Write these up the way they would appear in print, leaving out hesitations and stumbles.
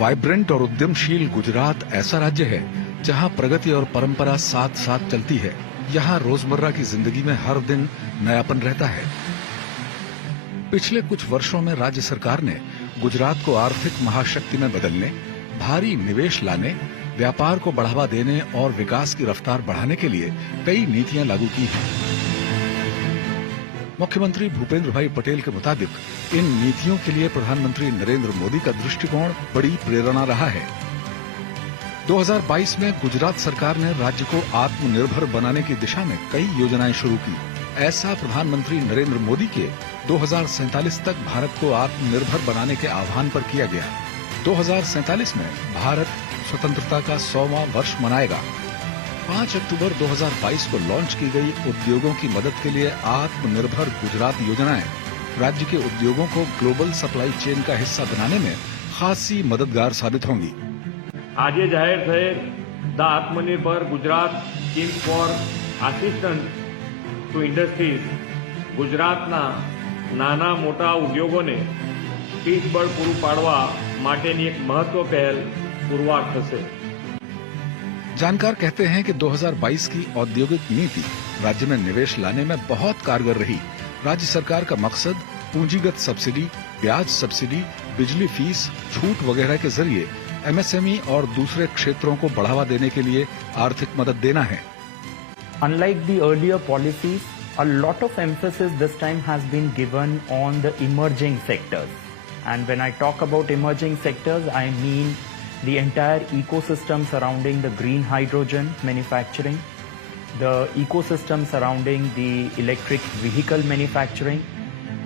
Vibrant और उद्यमशील गुजरात ऐसा राज्य है जहां प्रगति और परंपरा साथ साथ चलती है। यहाँ रोजमर्रा की जिंदगी में हर दिन नयापन रहता है। पिछले कुछ वर्षों में राज्य सरकार ने गुजरात को आर्थिक महाशक्ति में बदलने, भारी निवेश लाने, व्यापार को बढ़ावा देने और विकास की रफ्तार बढ़ाने के लिए कई नीतियां लागू की हैं। मुख्यमंत्री भूपेंद्र भाई पटेल के मुताबिक इन नीतियों के लिए प्रधानमंत्री नरेंद्र मोदी का दृष्टिकोण बड़ी प्रेरणा रहा है। 2022 में गुजरात सरकार ने राज्य को आत्मनिर्भर बनाने की दिशा में कई योजनाएं शुरू की। ऐसा प्रधानमंत्री नरेंद्र मोदी के 2047 तक भारत को आत्मनिर्भर बनाने के आह्वान पर किया गया। 2047 में भारत स्वतंत्रता का 100वां वर्ष मनाएगा। 5 अक्टूबर 2022 को लॉन्च की गई उद्योगों की मदद के लिए आत्मनिर्भर गुजरात योजनाएं राज्य के उद्योगों को ग्लोबल सप्लाई चेन का हिस्सा बनाने में खासी मददगार साबित होंगी। આજે જાહેર થયેલ the Atmanirbhar Gujarat scheme for assistant to industries ગુજરાતના નાના મોટા ઉદ્યોગોને પીઠબળ પૂરું પાડવા માટેની એક મહત્વ પહેલ પુરવાર થશે। जानकार कहते हैं कि 2022 की औद्योगिक नीति राज्य में निवेश लाने में बहुत कारगर रही। राज्य सरकार का मकसद पूंजीगत सब्सिडी, ब्याज सब्सिडी, बिजली फीस छूट वगैरह के जरिए एमएसएमई और दूसरे क्षेत्रों को बढ़ावा देने के लिए आर्थिक मदद देना है। Unlike the earlier policies, a lot of emphasis this time has been given on the emerging sectors. And when I talk about emerging sectors, I mean the entire ecosystem surrounding the green hydrogen manufacturing, the ecosystem surrounding the electric vehicle manufacturing,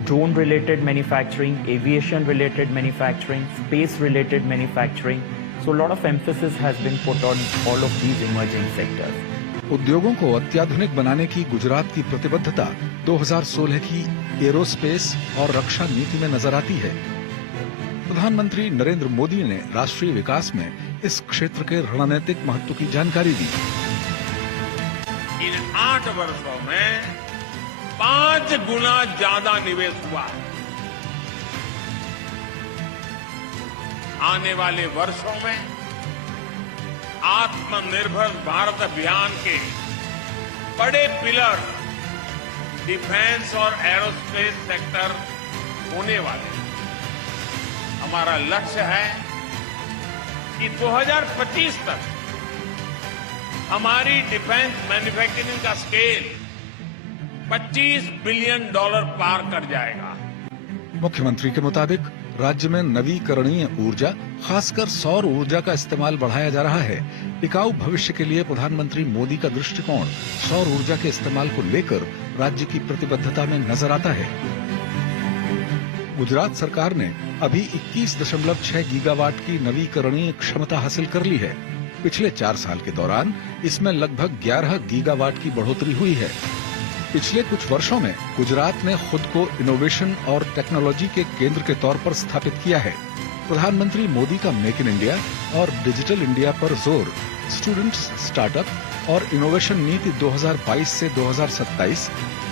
drone-related manufacturing, aviation-related manufacturing, space-related manufacturing. So a lot of emphasis has been put on all of these emerging sectors. उद्योगों को अत्याधुनिक बनाने की गुजरात की प्रतिबद्धता 2016 की aerospace और रक्षा नीति में नजर आती है। प्रधानमंत्री नरेंद्र मोदी ने राष्ट्रीय विकास में इस क्षेत्र के रणनीतिक महत्व की जानकारी दी। इन 8 वर्षों में 5 गुना ज्यादा निवेश हुआ है। आने वाले वर्षों में आत्मनिर्भर भारत अभियान के बड़े पिलर डिफेंस और एरोस्पेस सेक्टर होने वाले हैं। हमारा लक्ष्य है कि 2025 तक हमारी डिफेंस मैन्युफैक्चरिंग का स्केल $25 बिलियन पार कर जाएगा। मुख्यमंत्री के मुताबिक राज्य में नवीकरणीय ऊर्जा, खासकर सौर ऊर्जा का इस्तेमाल बढ़ाया जा रहा है। टिकाऊ भविष्य के लिए प्रधानमंत्री मोदी का दृष्टिकोण सौर ऊर्जा के इस्तेमाल को लेकर राज्य की प्रतिबद्धता में नजर आता है। गुजरात सरकार ने अभी 21.6 गीगावाट की नवीकरणीय क्षमता हासिल कर ली है। पिछले 4 साल के दौरान इसमें लगभग 11 गीगावाट की बढ़ोतरी हुई है। पिछले कुछ वर्षों में गुजरात ने खुद को इनोवेशन और टेक्नोलॉजी के केंद्र के तौर पर स्थापित किया है। प्रधानमंत्री मोदी का मेक इन इंडिया और डिजिटल इंडिया पर जोर, स्टूडेंट्स, स्टार्टअप और इनोवेशन नीति 2022 से 2027,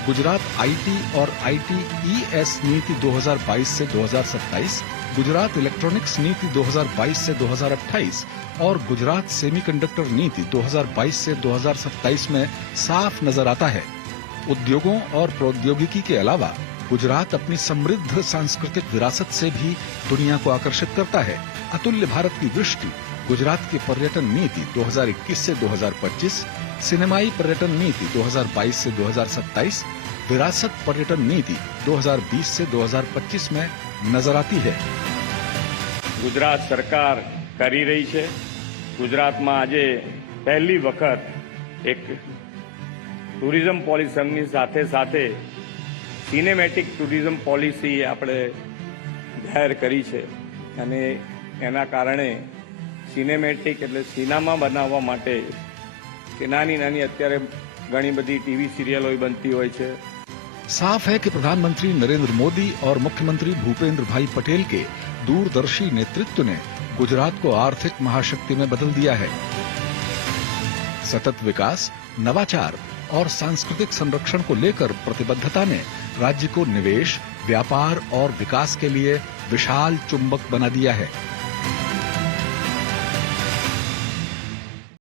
गुजरात आईटी और आईटीईएस नीति 2022 से 2027, गुजरात इलेक्ट्रॉनिक्स नीति 2022 से 2028 और गुजरात सेमीकंडक्टर नीति 2022 से 2027 में साफ नजर आता है। उद्योगों और प्रौद्योगिकी के अलावा गुजरात अपनी समृद्ध सांस्कृतिक विरासत से भी दुनिया को आकर्षित करता है। अतुल्य भारत की दृष्टि गुजरात की पर्यटन नीति 2021 से 2025, सिनेमाई पर्यटन नीति 2022 से 2027, विरासत पर्यटन नीति 2020 से 2025 में नजर आती है। गुजरात सरकार કરી રહી છે। ગુજરાતમાં આજે પહેલી વખત એક ટુરિઝમ પોલિસીની સાથે સાથે સિનેમેટિક ટુરિઝમ પોલિસી આપણે જાહેર કરી છે અને એના કારણે સિનેમેટિક એટલે સિનેમા બનાવવા માટે કે નાની નાની અત્યારે ઘણી બધી ટીવી સિરિયલો બનતી હોય છે। साफ है कि प्रधानमंत्री नरेंद्र मोदी और मुख्यमंत्री भूपेंद्र भाई पटेल के दूरदर्शी नेतृत्व ने गुजरात को आर्थिक महाशक्ति में बदल दिया है। सतत विकास, नवाचार और सांस्कृतिक संरक्षण को लेकर प्रतिबद्धता ने राज्य को निवेश, व्यापार और विकास के लिए विशाल चुंबक बना दिया है।